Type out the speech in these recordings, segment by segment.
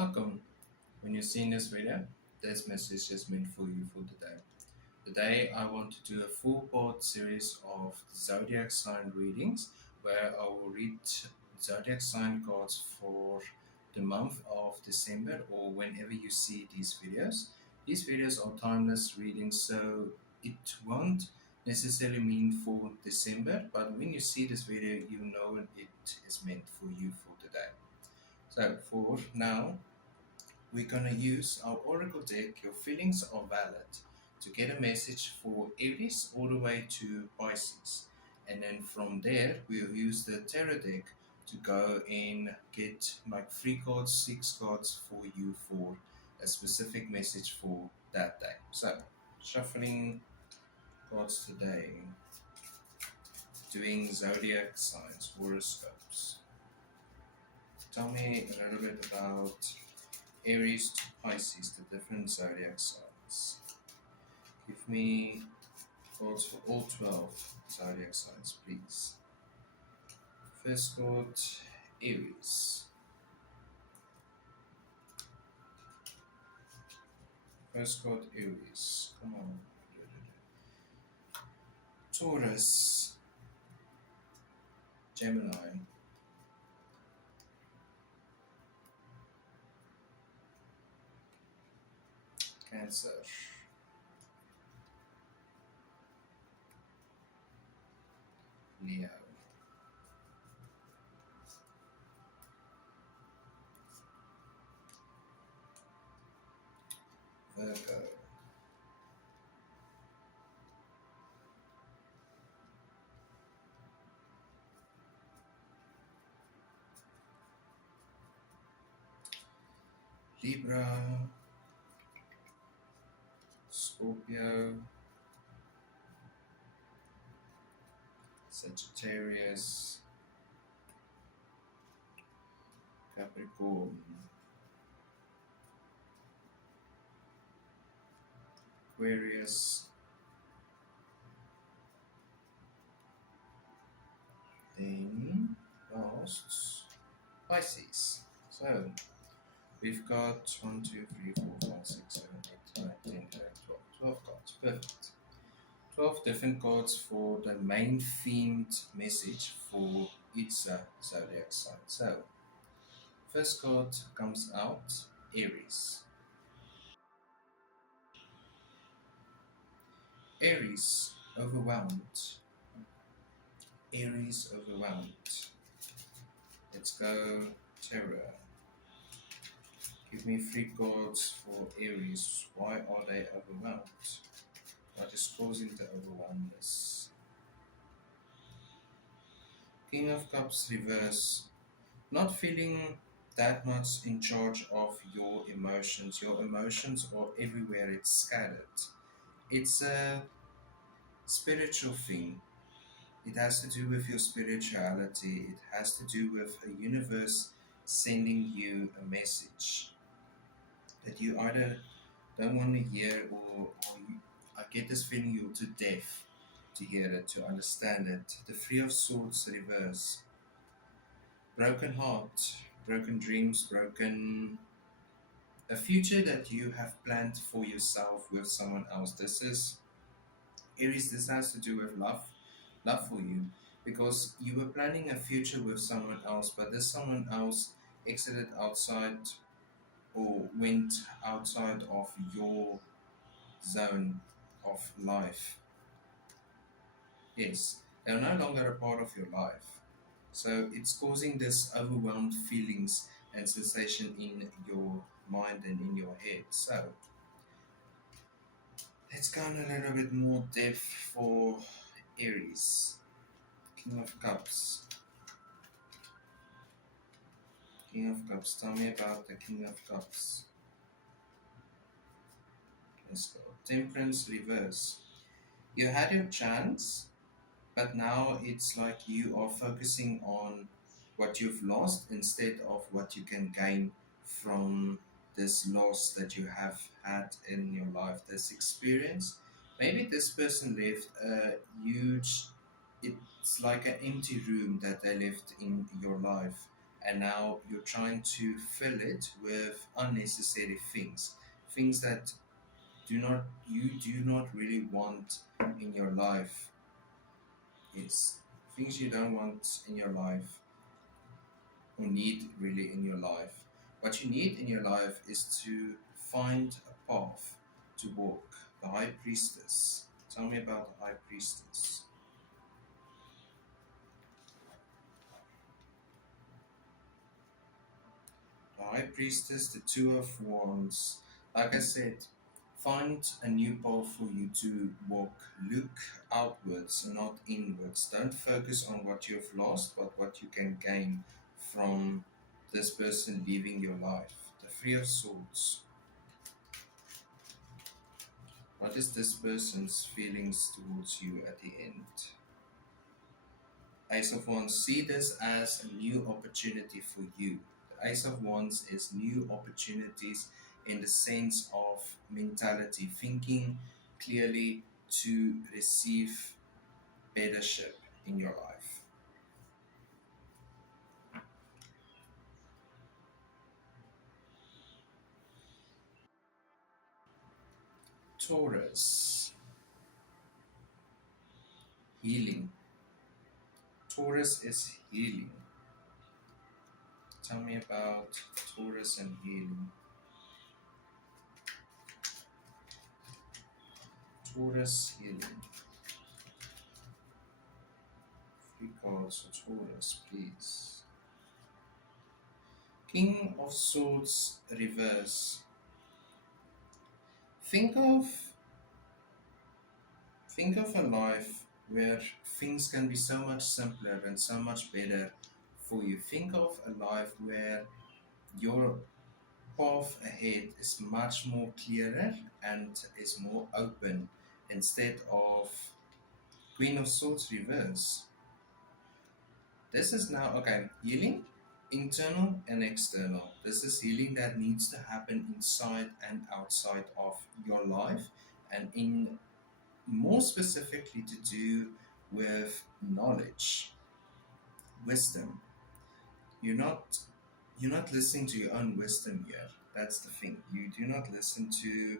Welcome. When you're seeing this video, this message is meant for you for today. Today, I want to do a full-part series of zodiac sign readings where I will read zodiac sign cards for the month of December or whenever you see these videos. These videos are timeless readings, so it won't necessarily mean for December, but when you see this video, you know it is meant for you for today. So for now, we're going to use our oracle deck, Your Feelings Are Valid, to get a message for Aries all the way to Pisces. And then from there, we'll use the tarot deck to go and get like 3 cards, 6 cards for you for a specific message for that day. So, shuffling cards today, doing zodiac signs, horoscopes. Tell me a little bit about Aries to Pisces, the different zodiac signs. Give me cards for all 12 zodiac signs, please. First card, Aries. First card, Aries. Come on. Taurus. Gemini. Cancer. Leo. Virgo. Libra. Scorpio. Sagittarius. Capricorn. Aquarius. Then last Pisces. So we've got 1, 2, 3, 4, 5, 6, 7, 8, 9, 10, 11, 12. 12 cards. Perfect. 12 different cards for the main themed message for each zodiac sign. So, first card comes out, Aries. Aries, overwhelmed. Aries, overwhelmed. Let's go, Terror. Give me 3 cards for Aries. Why are they overwhelmed? What is causing the overwhelmness? King of Cups, reverse. Not feeling that much in charge of your emotions. Your emotions are everywhere, it's scattered. It's a spiritual thing. It has to do with your spirituality. It has to do with a universe sending you a message that you either don't want to hear I get this feeling you're too deaf to hear it, to understand it. The Three of Swords reverse. Broken heart, broken dreams, broken a future that you have planned for yourself with someone else. This is Aries, this has to do with love for you, because you were planning a future with someone else, but this someone else exited outside or went outside of your zone of life. Yes, they're no longer a part of your life. So it's causing this overwhelmed feelings and sensation in your mind and in your head. So let's go in a little bit more depth for Aries. King of Cups. King of Cups. Tell me about the King of Cups. Let's go. Temperance reverse. You had your chance, but now it's like you are focusing on what you've lost instead of what you can gain from this loss that you have had in your life, this experience. Maybe this person left a huge, it's like an empty room that they left in your life. and now you're trying to fill it with unnecessary things, things that you do not really want in your life. Yes, things you don't want in your life or need really in your life. What you need in your life is to find a path to walk. The High Priestess. Tell me about the High Priestess. The High Priestess, the Two of Wands. Like I said, find a new path for you to walk. Look outwards and not inwards. Don't focus on what you've lost, but what you can gain from this person leaving your life. The Three of Swords. What is this person's feelings towards you at the end? Ace of Wands, see this as a new opportunity for you. The Ace of Wands is new opportunities in the sense of mentality, thinking clearly to receive bettership in your life. Taurus, healing. Taurus is healing. Tell me about Taurus and healing. Taurus healing. Three cards for Taurus, please. King of Swords reverse. Think of think of a life where things can be so much simpler and so much better for you. Think of a life where your path ahead is much more clearer and is more open instead of Queen of Swords reverse. This is now, okay, healing, internal and external. This is healing that needs to happen inside and outside of your life, and in more specifically to do with knowledge, wisdom. You're not you're not listening to your own wisdom here. That's the thing. You do not listen to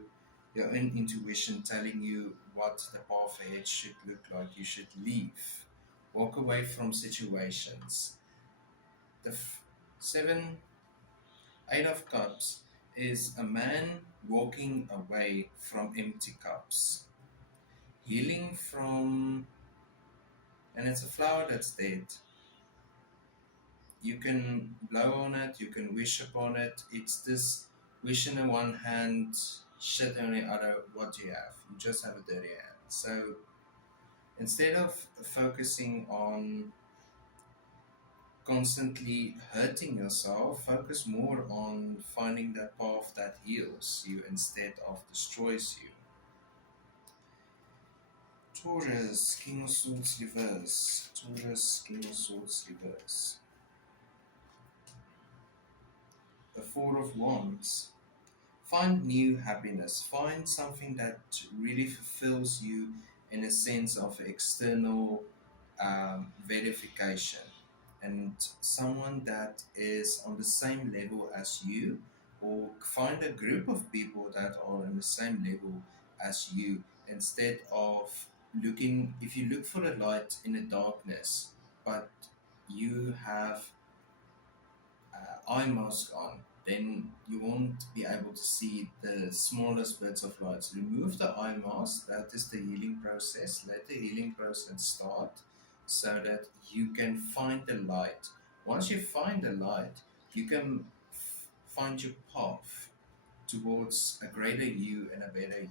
your own intuition telling you what the path ahead should look like. You should leave. Walk away from situations. The seven, Eight of Cups is a man walking away from empty cups, healing from, and it's a flower that's dead. You can blow on it, you can wish upon it. It's this wish in the one hand, shit on the other. What do you have? You just have a dirty hand. So instead of focusing on constantly hurting yourself, focus more on finding that path that heals you instead of destroys you. Taurus, King of Swords reverse. Taurus, King of Swords reverse. The Four of Wands. Find new happiness. Find something that really fulfills you in a sense of external verification, and someone that is on the same level as you, or find a group of people that are on the same level as you, instead of looking, if you look for a light in the darkness but you have eye mask on, then you won't be able to see the smallest bits of light. So remove the eye mask. That is the healing process. Let the healing process start so that you can find the light. Once you find the light, you can find your path towards a greater you and a better you.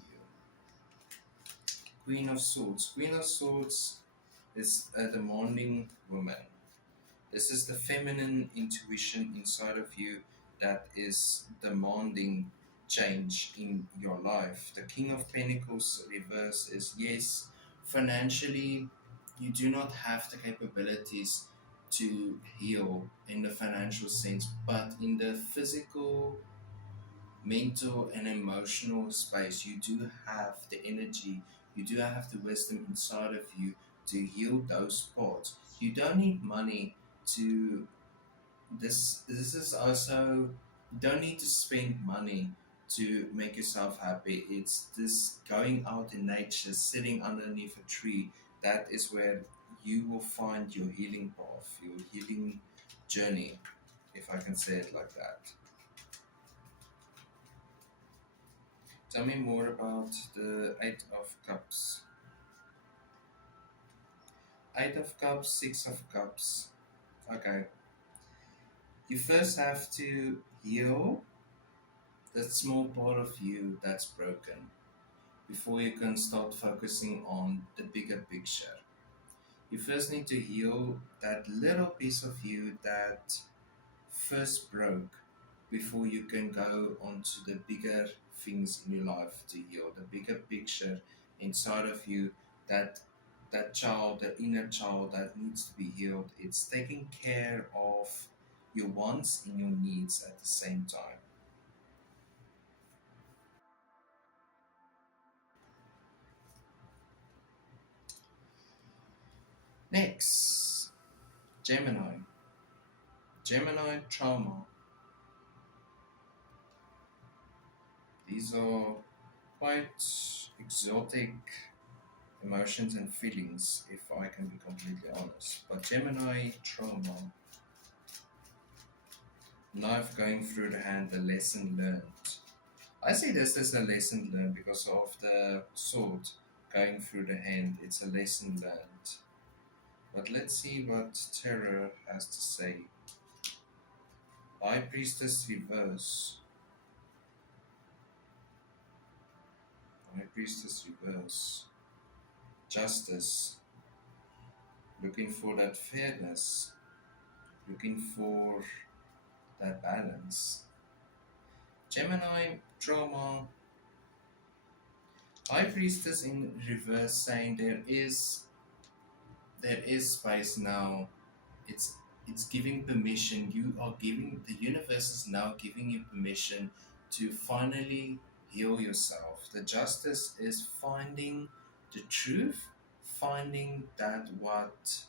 Queen of Swords. Queen of Swords is a demanding woman. This is the feminine intuition inside of you that is demanding change in your life. The King of Pentacles reverse is, yes, financially, you do not have the capabilities to heal in the financial sense, but in the physical, mental, and emotional space, you do have the energy, you do have the wisdom inside of you to heal those parts. You don't need money to this is also, you don't need to spend money to make yourself happy. It's this going out in nature, sitting underneath a tree. That is where you will find your healing path, your healing journey, if I can say it like that. Tell me more about the Eight of Cups. Eight of Cups, Six of Cups. Okay, you first have to heal that small part of you that's broken before you can start focusing on the bigger picture. You first need to heal that little piece of you that first broke before you can go on to the bigger things in your life to heal, the bigger picture inside of you, that that child, the inner child that needs to be healed. It's taking care of your wants and your needs at the same time. Next, Gemini. Gemini trauma. These are quite exotic emotions and feelings, if I can be completely honest. But Gemini trauma, knife going through the hand, a lesson learned. I see this as a lesson learned because of the sword going through the hand. It's a lesson learned. But let's see what Terror has to say. High Priestess reverse. High Priestess reverse. Justice. Looking for that fairness. Looking for that balance. Gemini trauma. High Priestess in reverse saying there is space now. It's giving permission. You are giving, the universe is now giving you permission to finally heal yourself. The justice is finding the truth, finding that what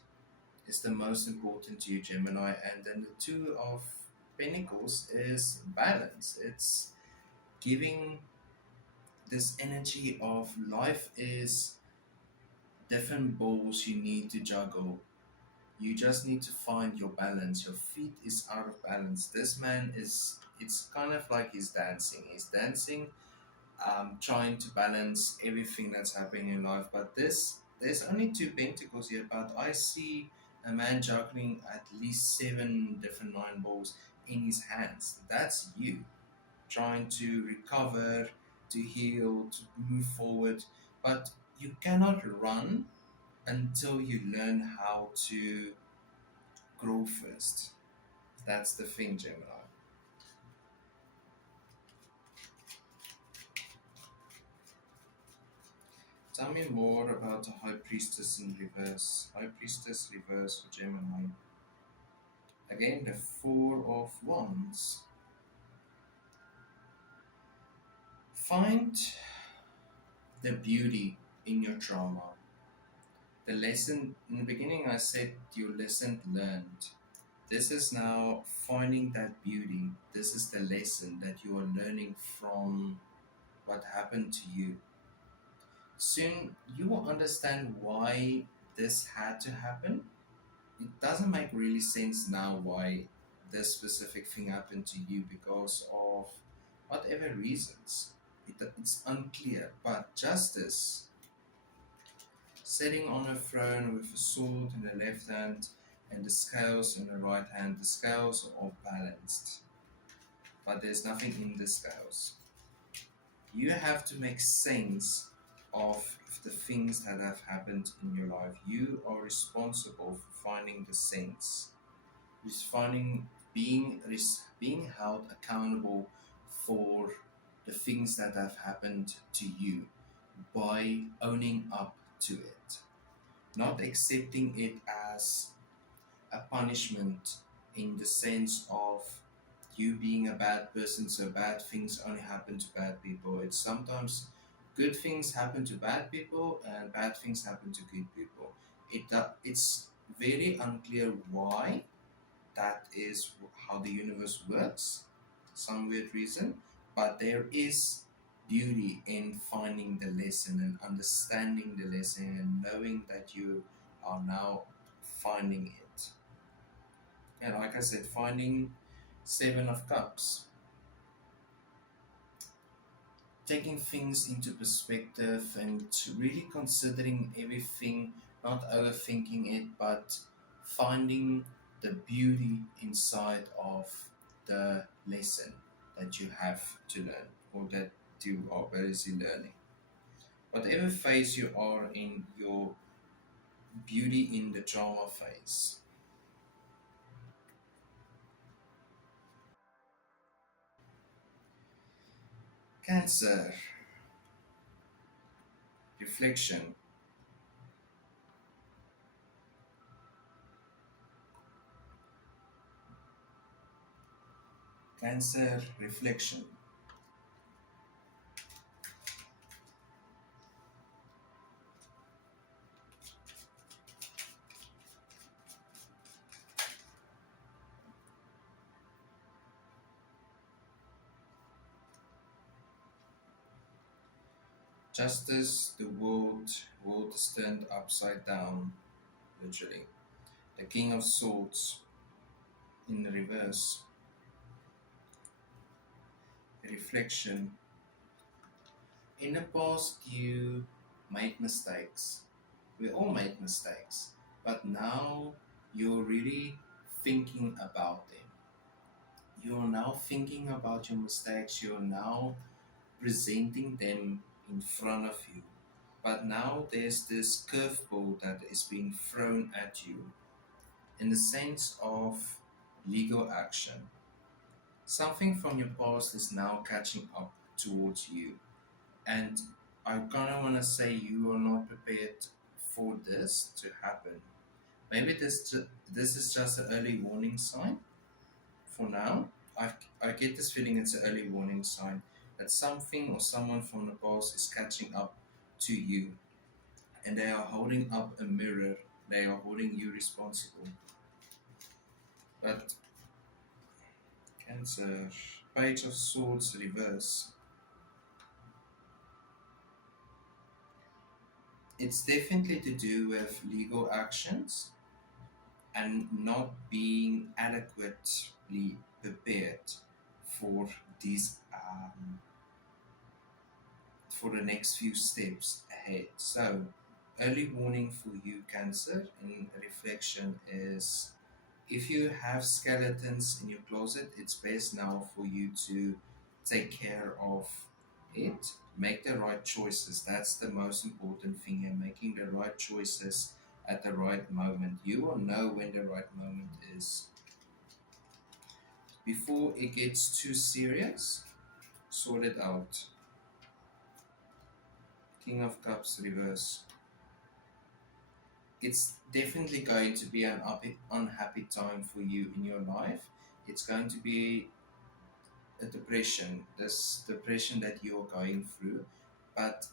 is the most important to you, Gemini. And then the Two of Pentacles is balance. It's giving this energy of life is different balls you need to juggle. You just need to find your balance. Your feet is out of balance. This man is, it's kind of like he's dancing. He's dancing, trying to balance everything that's happening in life. But there's only two pentacles here, but I see a man juggling at least seven different nine balls in his hands. That's you trying to recover, to heal, to move forward. But you cannot run until you learn how to grow first. That's the thing, Gemini. Tell me more about the High Priestess in reverse. High Priestess reverse for Gemini. Again, the Four of Wands. Find the beauty in your trauma. The lesson, in the beginning I said your lesson learned. This is now finding that beauty. This is the lesson that you are learning from what happened to you. Soon you will understand why this had to happen. It doesn't make really sense now why this specific thing happened to you because of whatever reasons. It's unclear, but justice, sitting on a throne with a sword in the left hand and the scales in the right hand. The scales are all balanced, but there's nothing in the scales. You have to make sense of the things that have happened in your life. You are responsible for finding the sense. Just finding, being held accountable for the things that have happened to you by owning up to it, not accepting it as a punishment in the sense of you being a bad person, so bad things only happen to bad people. It's sometimes good things happen to bad people and bad things happen to good people. It's very unclear why, that is how the universe works, some weird reason, but there is beauty in finding the lesson and understanding the lesson and knowing that you are now finding it. And like I said, finding Seven of Cups, taking things into perspective and to really considering everything, not overthinking it, but finding the beauty inside of the lesson that you have to learn or that you are busy learning. Whatever phase you are in, your beauty in the drama phase. Cancer, reflection. Cancer, reflection. Justice, the world is turned upside down, literally. The King of Swords in the reverse. Reflection. In the past, you made mistakes. We all make mistakes. But now you're really thinking about them. You're now thinking about your mistakes. You're now presenting them in front of you. But now there's this curveball that is being thrown at you in the sense of legal action. Something from your past is now catching up towards you. And I kind of want to say you are not prepared for this to happen. Maybe this is just an early warning sign for now. I get this feeling it's an early warning sign that something or someone from the past is catching up to you and they are holding up a mirror. They are holding you responsible. But Cancer, Page of Swords reverse. It's definitely to do with legal actions and not being adequately prepared for these for the next few steps ahead. So, early warning for you, Cancer, in reflection is if you have skeletons in your closet, it's best now for you to take care of it. Make the right choices. That's the most important thing here. Making the right choices at the right moment. You will know when the right moment is. Before it gets too serious, sort it out. King of Cups reverse. It's definitely going to be an unhappy time for you in your life. It's going to be a depression, this depression that you're going through. But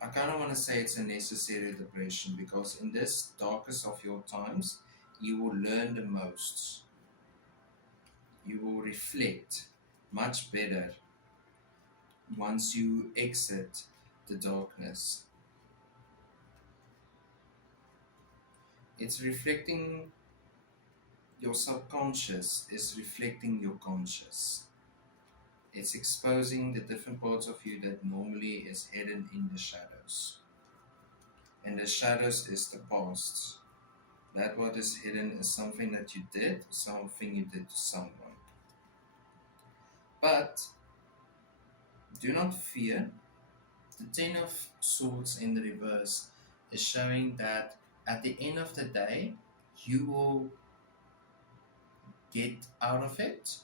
I kind of want to say it's a necessary depression because in this darkest of your times, you will learn the most. You will reflect much better once you exit the darkness. It's reflecting your subconscious, is reflecting your conscious. It's exposing the different parts of you that normally is hidden in the shadows. And the shadows is the past. That what is hidden is something that you did, something you did to someone. But do not fear. The Ten of Swords in the reverse is showing that at the end of the day, you will get out of it,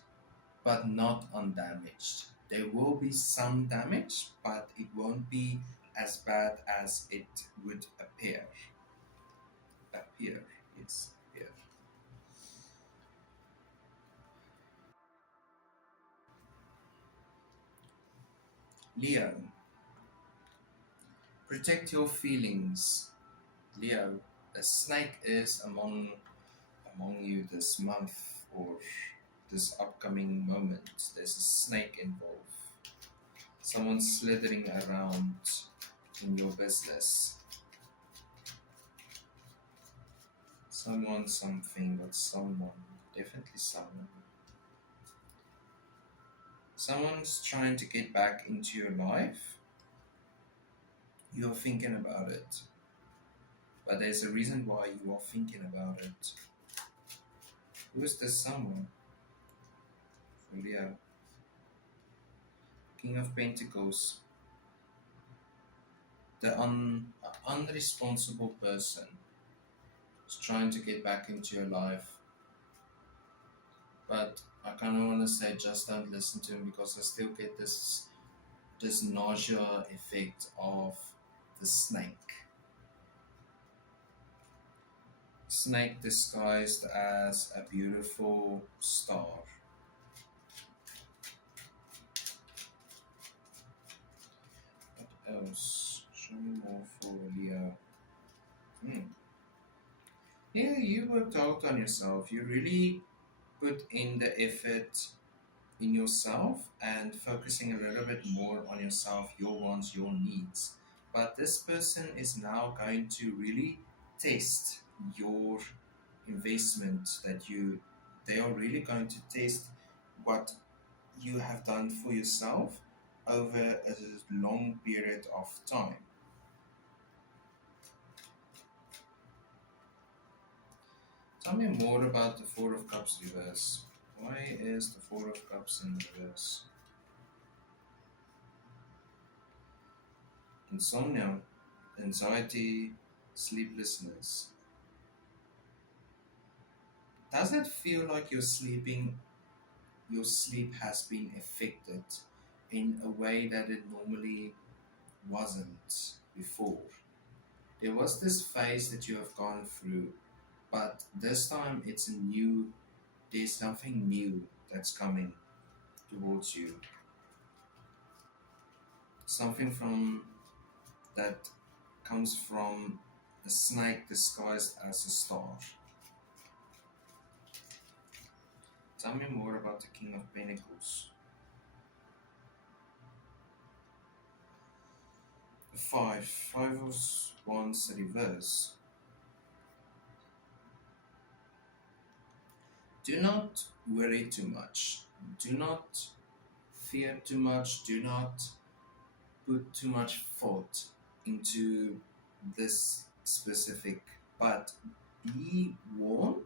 but not undamaged. There will be some damage, but it won't be as bad as it would appear. Appear, yes, appear. Leo, protect your feelings. Leo, a snake is among you this month. or this upcoming moment. There's a snake involved. Someone slithering around in your business. Someone, something, but someone. Definitely someone. Someone's trying to get back into your life. You're thinking about it. But there's a reason why you are thinking about it. Who is this someone? For Leo. King of Pentacles. The unresponsible person is trying to get back into your life. But I kind of want to say just don't listen to him, because I still get this nausea effect of the snake. Snake disguised as a beautiful star. What else? Show me more for Leo. Yeah, you worked out on yourself. You really put in the effort in yourself and focusing a little bit more on yourself, your wants, your needs. But this person is now going to really test your investment they are really going to test what you have done for yourself over a long period of time. Tell me more about the Four of Cups reverse. Why is the Four of Cups in reverse? Insomnia, anxiety, sleeplessness. Does it feel like your sleep has been affected in a way that it normally wasn't before? There was this phase that you have gone through, but this time there's something new that's coming towards you. Something that comes from a snake disguised as a star. Tell me more about the King of Pentacles. Five of Wands reverse. Do not worry too much. Do not fear too much. Do not put too much thought into this specific, but be warned.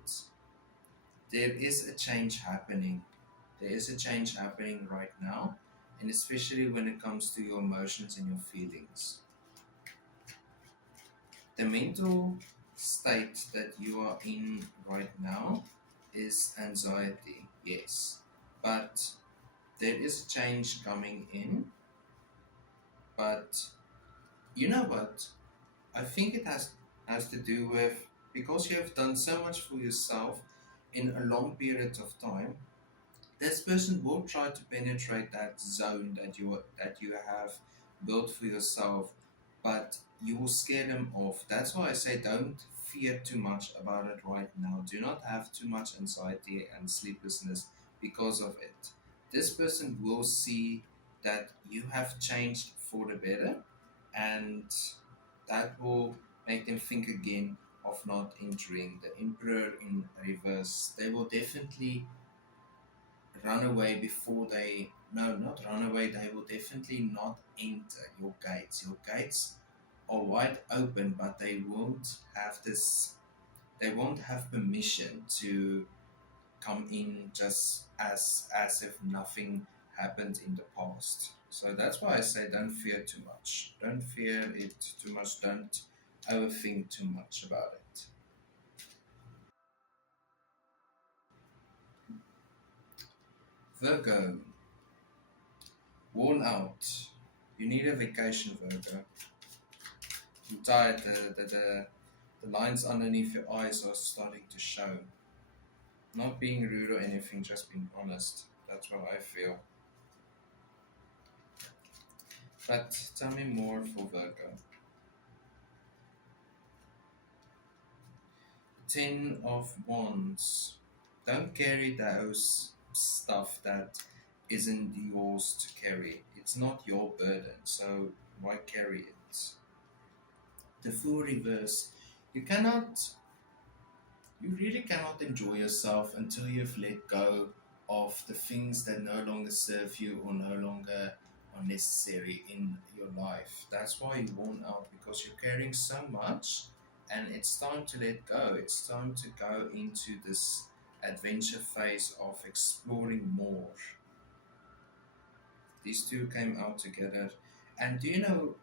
There is a change happening. There is a change happening right now, and especially when it comes to your emotions and your feelings. The mental state that you are in right now is anxiety, yes, but there is a change coming in. But you know what? I think it has to do with, because you have done so much for yourself in a long period of time. This person will try to penetrate that zone that you have built for yourself, but you will scare them off. That's why I say don't fear too much about it right now. Do not have too much anxiety and sleeplessness because of it. This person will see that you have changed for the better, and that will make them think again of not entering the Emperor in reverse. They will definitely run away before they, no, not run away, they will definitely not enter your gates. Your gates are wide open, but they won't have permission to come in just as if nothing happened in the past. So that's why I say don't fear too much. Don't fear it too much. Don't overthink too much about it. Virgo, worn out. You need a vacation, Virgo. I'm tired. The lines underneath your eyes are starting to show. Not being rude or anything, just being honest. That's what I feel. But tell me more for Virgo. 10 of Wands. Don't carry those stuff that isn't yours to carry. It's not your burden, so why carry it? The Fool reverse. You cannot, you really cannot enjoy yourself until you've let go of the things that no longer serve you or no longer are necessary in your life. That's why you're worn out, because you're carrying so much and it's time to let go. It's time to go into this adventure phase of exploring more. These two came out together. And do you know,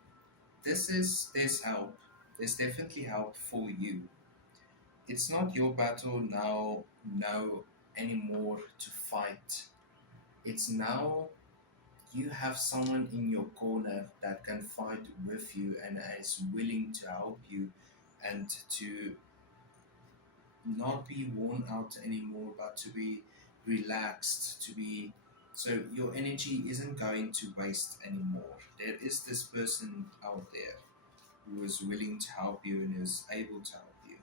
there's help. There's definitely help for you. It's not your battle now, no anymore to fight. It's now you have someone in your corner that can fight with you and is willing to help you and to not be worn out anymore, but to be relaxed, to be so your energy isn't going to waste anymore. There is this person out there who is willing to help you and is able to help you.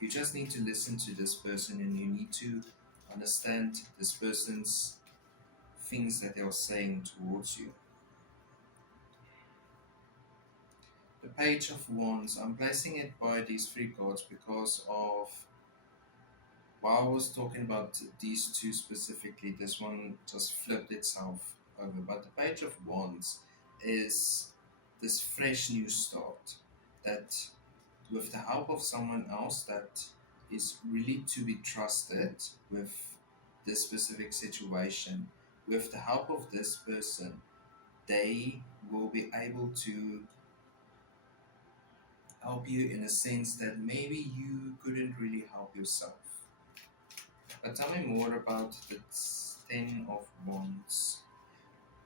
You just need to listen to this person and you need to understand this person's things that they are saying towards you. The Page of Wands, I'm placing it by these three cards because of while I was talking about these two specifically, this one just flipped itself over. But the Page of Wands is this fresh new start that, with the help of someone else that is really to be trusted with this specific situation, with the help of this person, they will be able to help you in a sense that maybe you couldn't really help yourself. But tell me more about the Ten of Wands.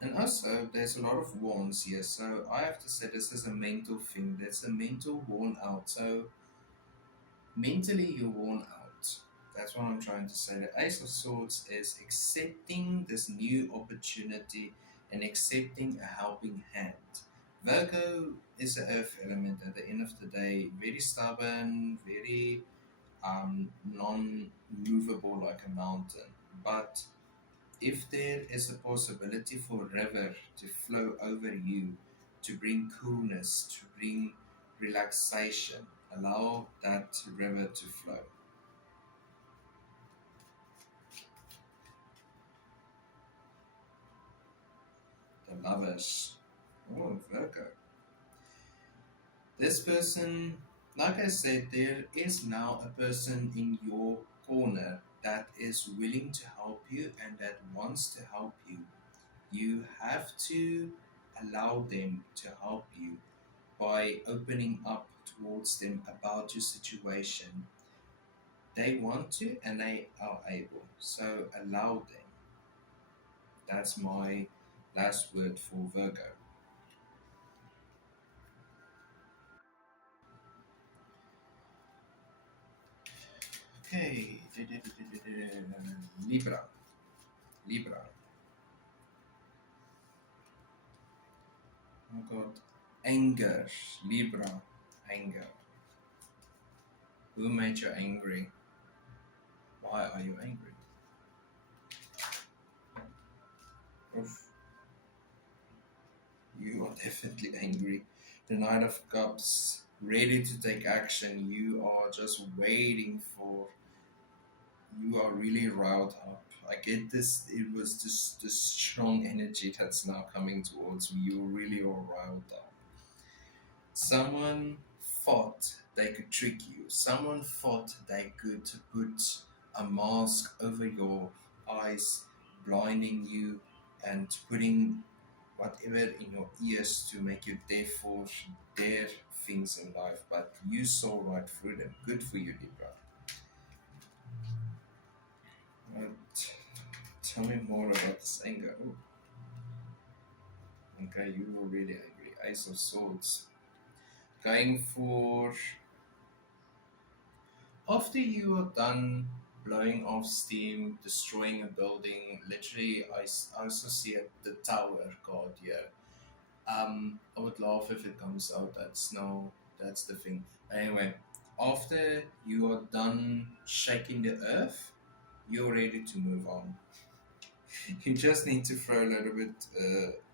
And also, there's a lot of wands here, so I have to say this is a mental thing. That's a mental worn out. So mentally, you're worn out. That's what I'm trying to say. The Ace of Swords is accepting this new opportunity and accepting a helping hand. Virgo is the earth element at the end of the day, very stubborn, very non-movable like a mountain. But if there is a possibility for a river to flow over you, to bring coolness, to bring relaxation, allow that river to flow. The Lovers. Oh, Virgo. This person, like I said, there is now a person in your corner that is willing to help you and that wants to help you. You have to allow them to help you by opening up towards them about your situation. They want to and they are able. So allow them. That's my last word for Virgo. Okay. Libra. Libra. Oh God. Anger. Libra. Anger. Who made you angry? Why are you angry? Oof. You are definitely angry. The Knight of Cups, ready to take action. You are just waiting for. You are really riled up. I get this. It was just this strong energy that's now coming towards me. You really are riled up. Someone thought they could trick you. Someone thought they could put a mask over your eyes, blinding you and putting whatever in your ears to make you deaf for their things in life. But you saw right through them. Good for you, Libra. Tell me more about this anger. Ooh. Okay, you were really angry. Ace of Swords. Going for after you are done blowing off steam, destroying a building, literally, I also see the tower card here. I would laugh if it comes out. That's the thing. Anyway, after you are done shaking the earth, you're ready to move on. You just need to throw a little bit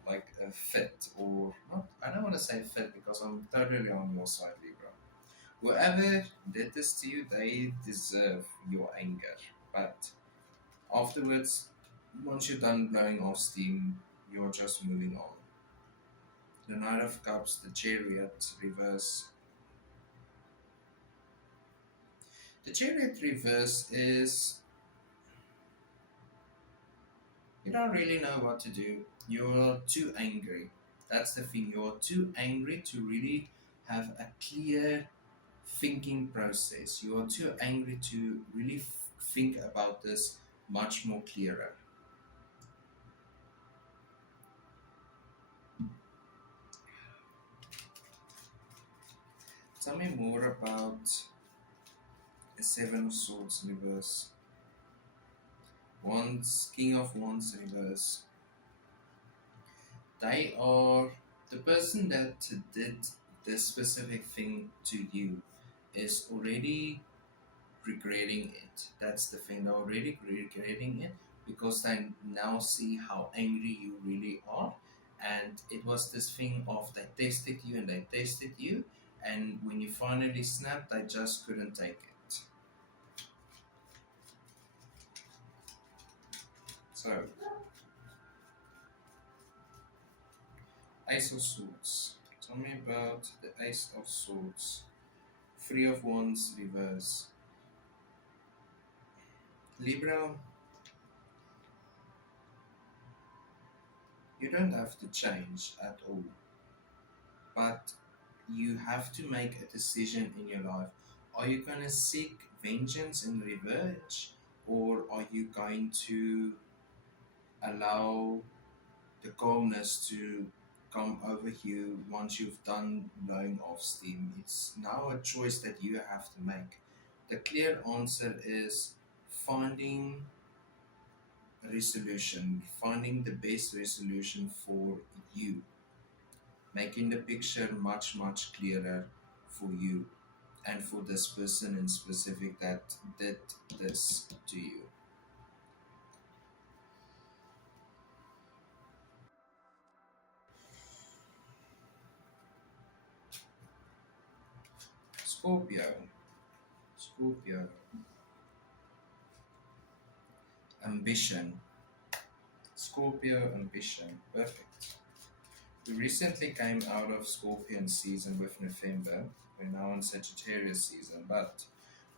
like a fit, or not. I don't want to say fit because I'm totally on your side, Libra. Whoever did this to you, they deserve your anger. But afterwards, once you're done blowing off steam, you're just moving on. The Knight of Cups, the Chariot reverse. The Chariot reverse is you don't really know what to do. You're too angry. That's the thing. You're too angry to really have a clear thinking process. You are too angry to really think about this much more clearer. Tell me more about the Seven of Swords reverse. Wands, King of Wands reverse. They are the person that did this specific thing to you is already regretting it. That's the thing. They're already regretting it because they now see how angry you really are. And it was this thing of they tested you and they tested you, and when you finally snapped, they just couldn't take it. So, Ace of Swords. Tell me about the Ace of Swords. Three of Wands reverse. Libra, you don't have to change at all, but you have to make a decision in your life. Are you going to seek vengeance and revenge, or are you going to allow the calmness to come over you once you've done blowing off steam? It's now a choice that you have to make. The clear answer is finding a resolution, finding the best resolution for you, making the picture much, much clearer for you and for this person in specific that did this to you. Scorpio. Scorpio. Ambition. Scorpio ambition. Perfect. We recently came out of Scorpion season with November. We're now in Sagittarius season. But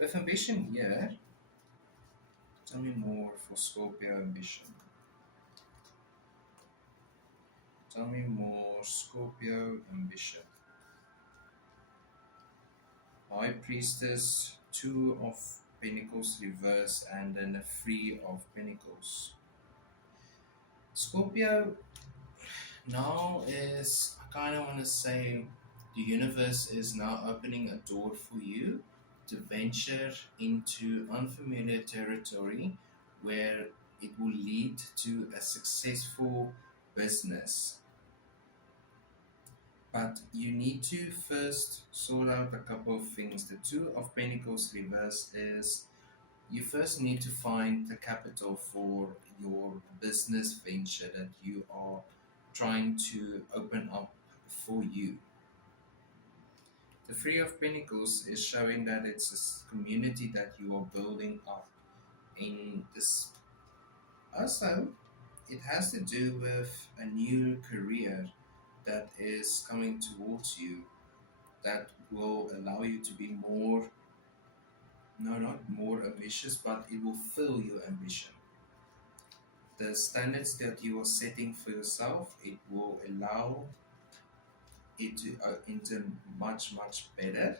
with ambition here, tell me more for Scorpio ambition. Tell me more Scorpio ambition. High Priestess, Two of Pentacles reverse, and then a Three of Pentacles. Scorpio now is, I kind of want to say, the universe is now opening a door for you to venture into unfamiliar territory where it will lead to a successful business. But you need to first sort out a couple of things. The Two of Pentacles reverse is you first need to find the capital for your business venture that you are trying to open up for you. The Three of Pentacles is showing that it's a community that you are building up in this. Also, it has to do with a new career that is coming towards you that will allow you to be more, no, not more ambitious, but it will fill your ambition. The standards that you are setting for yourself, it will allow it to enter much, much better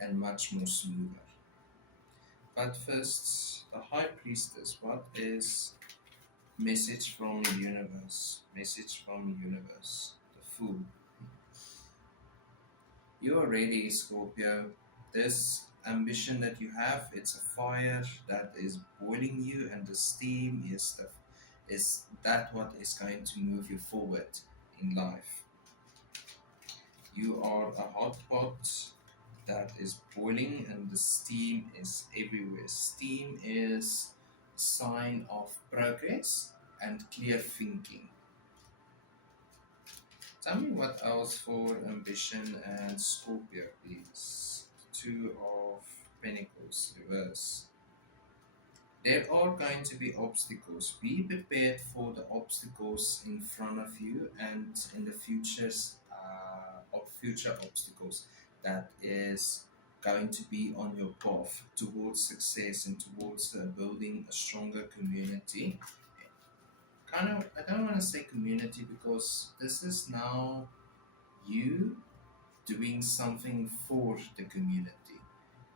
and much more smoother. But first, the High Priestess, what is message from the universe? Message from the universe. The Fool. You are ready, Scorpio. This ambition that you have, it's a fire that is boiling you, and the steam is that what is going to move you forward in life. You are a hot pot that is boiling, and the steam is everywhere. Steam is sign of progress and clear thinking. Tell me what else for ambition and Scorpio, please. Two of Pentacles, reverse. There are going to be obstacles. Be prepared for the obstacles in front of you and in the of future obstacles that is going to be on your path towards success and towards building a stronger community. Kind of, I don't want to say community because this is now you doing something for the community.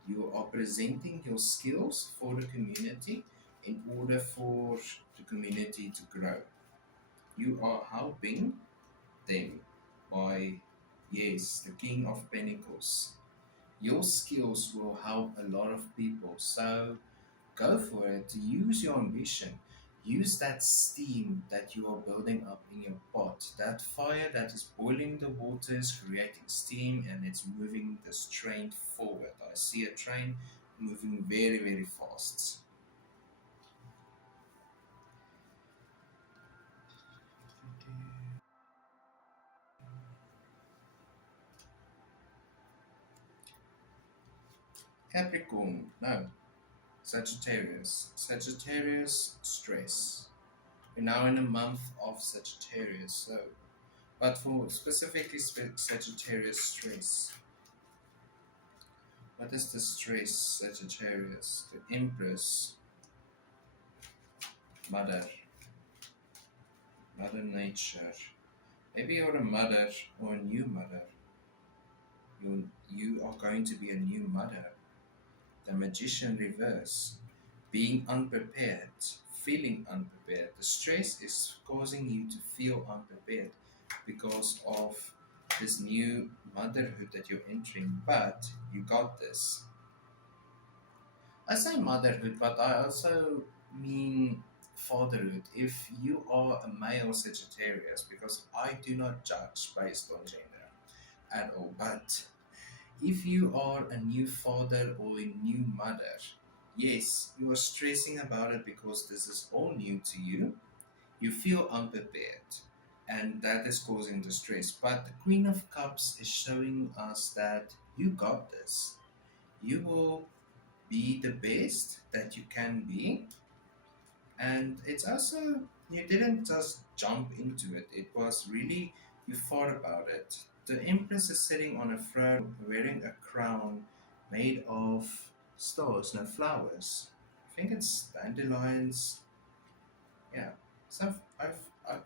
You are presenting your skills for the community in order for the community to grow. You are helping them by, yes, the King of Pentacles. Your skills will help a lot of people. So go for it. Use your ambition. Use that steam that you are building up in your pot. That fire that is boiling the waters, creating steam, and it's moving this train forward. I see a train moving very, very fast. Capricorn, no. Sagittarius. Sagittarius, stress. We're now in a month of Sagittarius, so but for specifically Sagittarius stress. What is the stress, Sagittarius? The Empress, Mother, Mother Nature. Maybe you're a mother or a new mother. You are going to be a new mother. The Magician reverse. Being unprepared, feeling unprepared. The stress is causing you to feel unprepared because of this new motherhood that you're entering, but you got this. I say motherhood, but I also mean fatherhood. If you are a male Sagittarius, because I do not judge based on gender at all, but if you are a new father or a new mother, yes, you are stressing about it because this is all new to you. You feel unprepared, and that is causing the stress. But the Queen of Cups is showing us that you got this. You will be the best that you can be, and it's also you didn't just jump into it. It was really you thought about it. The Empress is sitting on a throne wearing a crown made of stars, no flowers. I think it's dandelions. Yeah, so I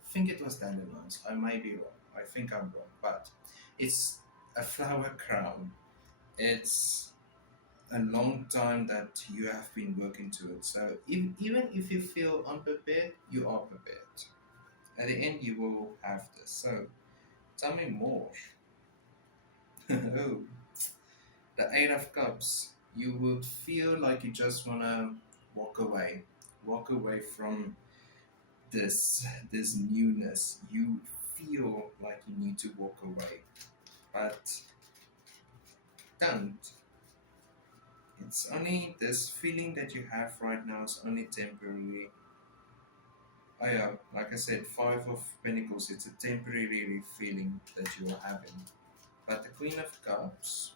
think it was dandelions. I may be wrong. I think I'm wrong, but it's a flower crown. It's a long time that you have been working to it. So even if you feel unprepared, you are prepared. At the end, you will have this. So tell me more. Oh, the Eight of Cups. You would feel like you just wanna walk away from this newness. You feel like you need to walk away, but don't. It's only this feeling that you have right now is only temporary. Oh yeah, like I said, Five of Pentacles, it's a temporary feeling that you're having. But the Queen of Cups,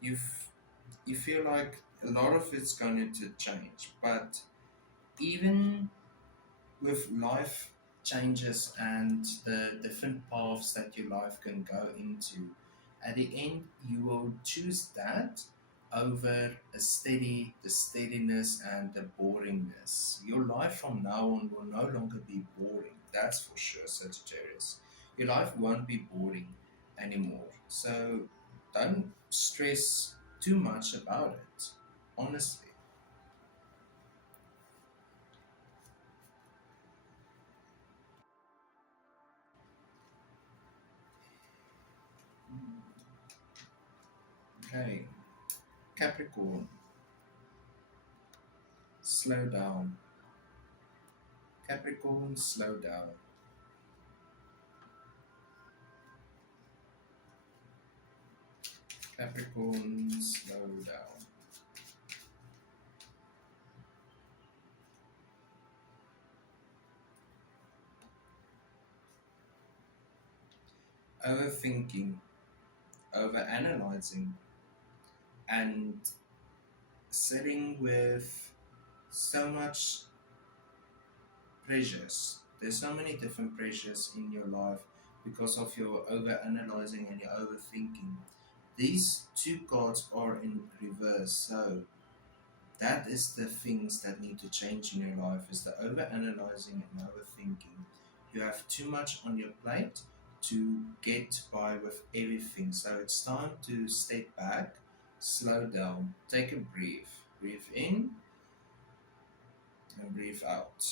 you you feel like a lot of it's going to change. But even with life changes and the different paths that your life can go into, at the end you will choose that over the steadiness and the boringness. Your life from now on will no longer be boring, that's for sure, Sagittarius. Your life won't be boring anymore. So don't stress too much about it, honestly. Okay, Capricorn, slow down. Capricorn, slow down. Capricorn, slow down. overthinking, overanalyzing, and sitting with so much pressures. There's so many different pressures in your life because of your overanalyzing and your overthinking. These two cards are in reverse, so that is the things that need to change in your life is the overanalyzing and overthinking. You have too much on your plate to get by with everything. So it's time to step back, slow down, take a breath. Breathe in and breathe out.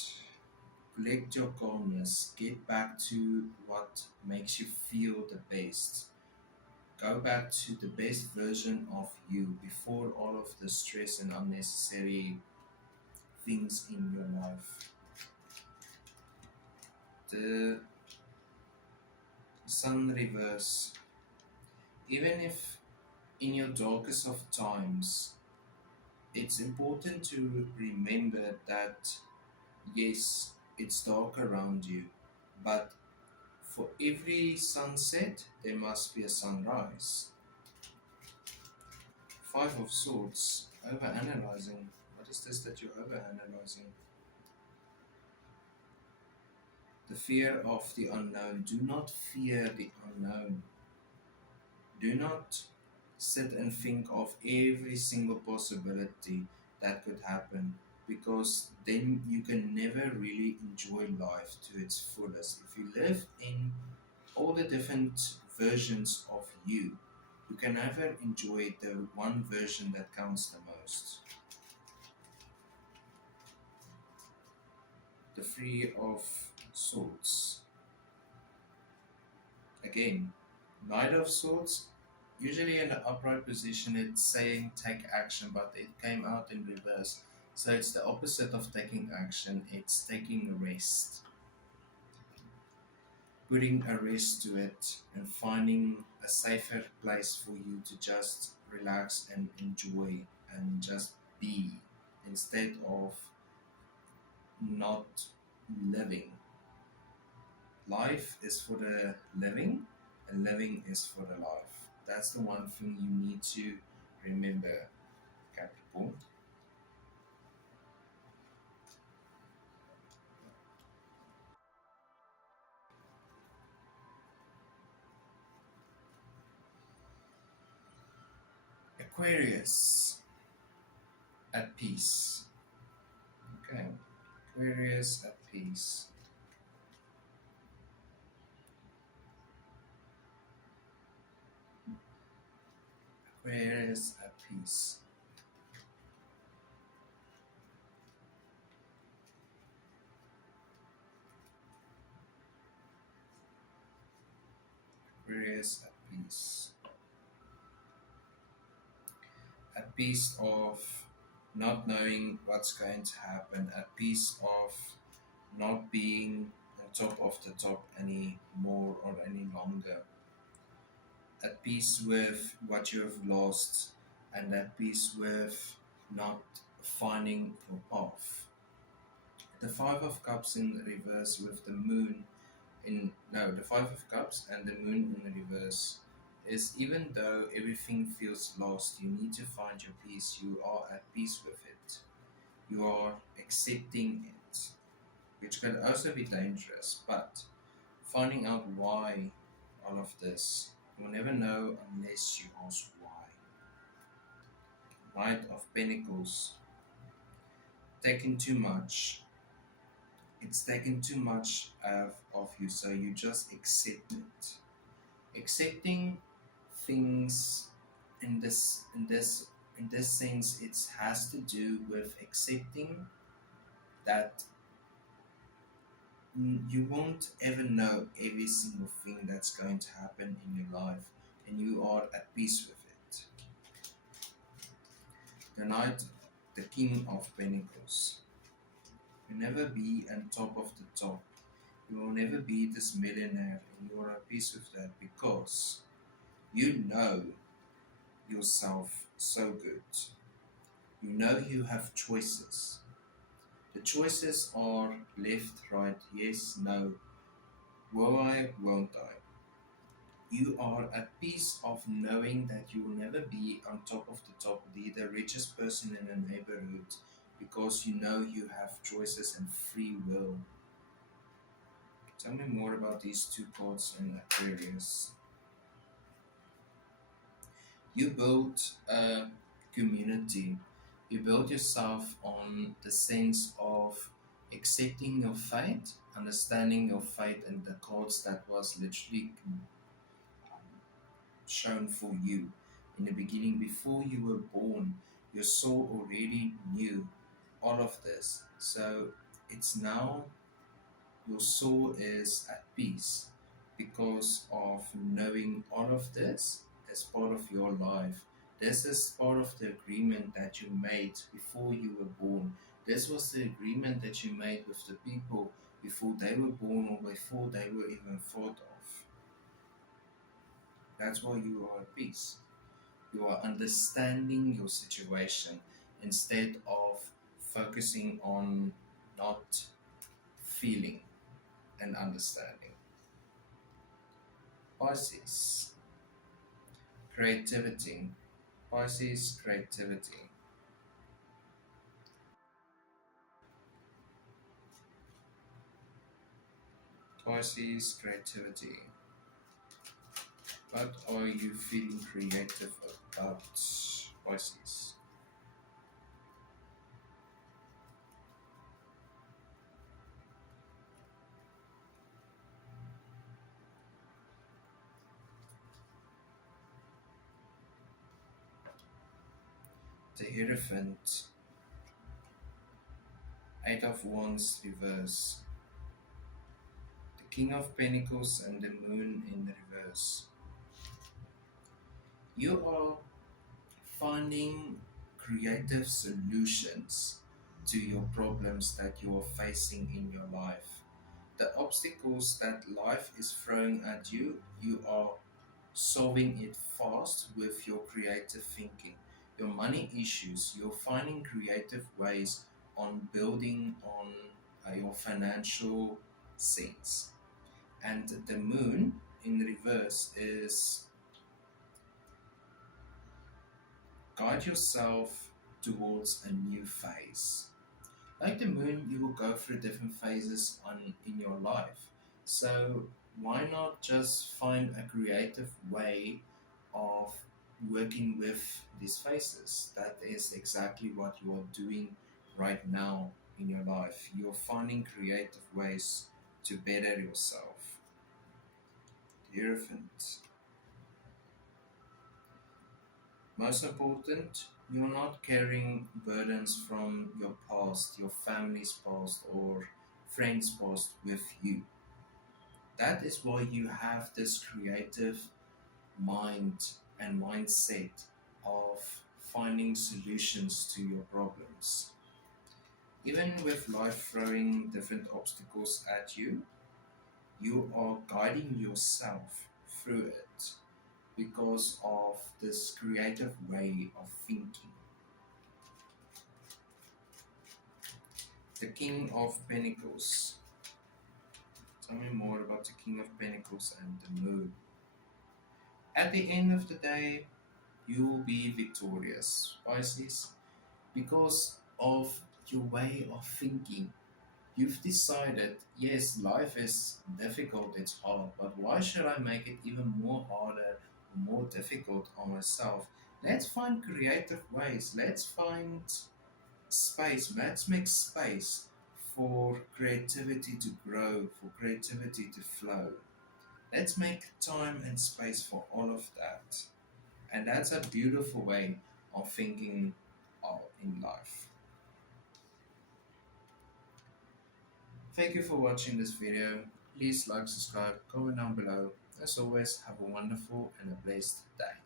Collect your calmness. Get back to what makes you feel the best. Go back to the best version of you before all of the stress and unnecessary things in your life. The sun reverse. Even if in your darkest of times, it's important to remember that yes, it's dark around you, but for every sunset, there must be a sunrise. Five of Swords, overanalyzing. What is this that you're overanalyzing? The fear of the unknown. Do not fear the unknown. Do not sit and think of every single possibility that could happen because then you can never really enjoy life to its fullest. If you live in all the different versions of you, you can never enjoy the one version that counts the most. The Three of Swords. Again, Knight of Swords. Usually in the upright position, it's saying take action, but it came out in reverse. So it's the opposite of taking action, it's taking a rest. Putting a rest to it and finding a safer place for you to just relax and enjoy and just be instead of not living. Life is for the living and living is for the life. That's the one thing you need to remember, Capricorn. Aquarius, at peace. Okay, Aquarius at peace. Aquarius at peace. Aquarius at peace. At peace of not knowing what's going to happen, at peace of not being on top of the top anymore or any longer, at peace with what you have lost, and at peace with not finding your path. The Five of Cups in reverse with the moon in no, the Five of Cups and the moon in reverse is even though everything feels lost, you need to find your peace. You are at peace with it. You are accepting it, which can also be dangerous, but finding out why all of this, you'll never know unless you ask why. Knight of Pentacles, taking too much. It's taken too much of you, so you just accept it. Accepting things in this sense, it has to do with accepting that you won't ever know every single thing that's going to happen in your life, and you are at peace with it. The Knight, the King of Pentacles. You'll never be on top of the top. You will never be this millionaire, and you are at peace with that because you know yourself so good. You know you have choices. The choices are left, right, yes, no, will I, won't I. You are at peace of knowing that you will never be on top of the top, the richest person in a neighborhood, because you know you have choices and free will. Tell me more about these two cards in Aquarius. You build a community. You build yourself on the sense of accepting your fate, understanding your fate, and the cards that was literally shown for you in the beginning before you were born. Your soul already knew all of this. So it's now your soul is at peace because of knowing all of this as part of your life. This is part of the agreement that you made before you were born. This was the agreement that you made with the people before they were born or before they were even thought of. That's why you are at peace. You are understanding your situation instead of focusing on not feeling and understanding. Pisces, creativity. Pisces, creativity. Pisces, creativity. What are you feeling creative about, Pisces? The Hierophant, Eight of Wands reverse, the King of Pentacles and the Moon in reverse. You are finding creative solutions to your problems that you are facing in your life. The obstacles that life is throwing at you, you are solving it fast with your creative thinking. Your money issues, you're finding creative ways on building on your financial sense. And the moon in reverse is guide yourself towards a new phase. Like the moon, you will go through different phases in your life. So why not just find a creative way of working with these phases? That is exactly what you are doing right now in your life. You're finding creative ways to better yourself. The Hierophant. Most important, you're not carrying burdens from your past, your family's past, or friends' past with you. That is why you have this creative mind and mindset of finding solutions to your problems. Even with life throwing different obstacles at you, you are guiding yourself through it because of this creative way of thinking. The King of Pentacles. Tell me more about the King of Pentacles and the Moon. At the end of the day, you will be victorious, Pisces, because of your way of thinking. You've decided, yes, life is difficult, it's hard, but why should I make it even more harder, more difficult on myself? Let's find creative ways. Let's find space. Let's make space for creativity to grow, for creativity to flow. Let's make time and space for all of that. And that's a beautiful way of thinking in life. Thank you for watching this video. Please like, subscribe, comment down below. As always, have a wonderful and a blessed day.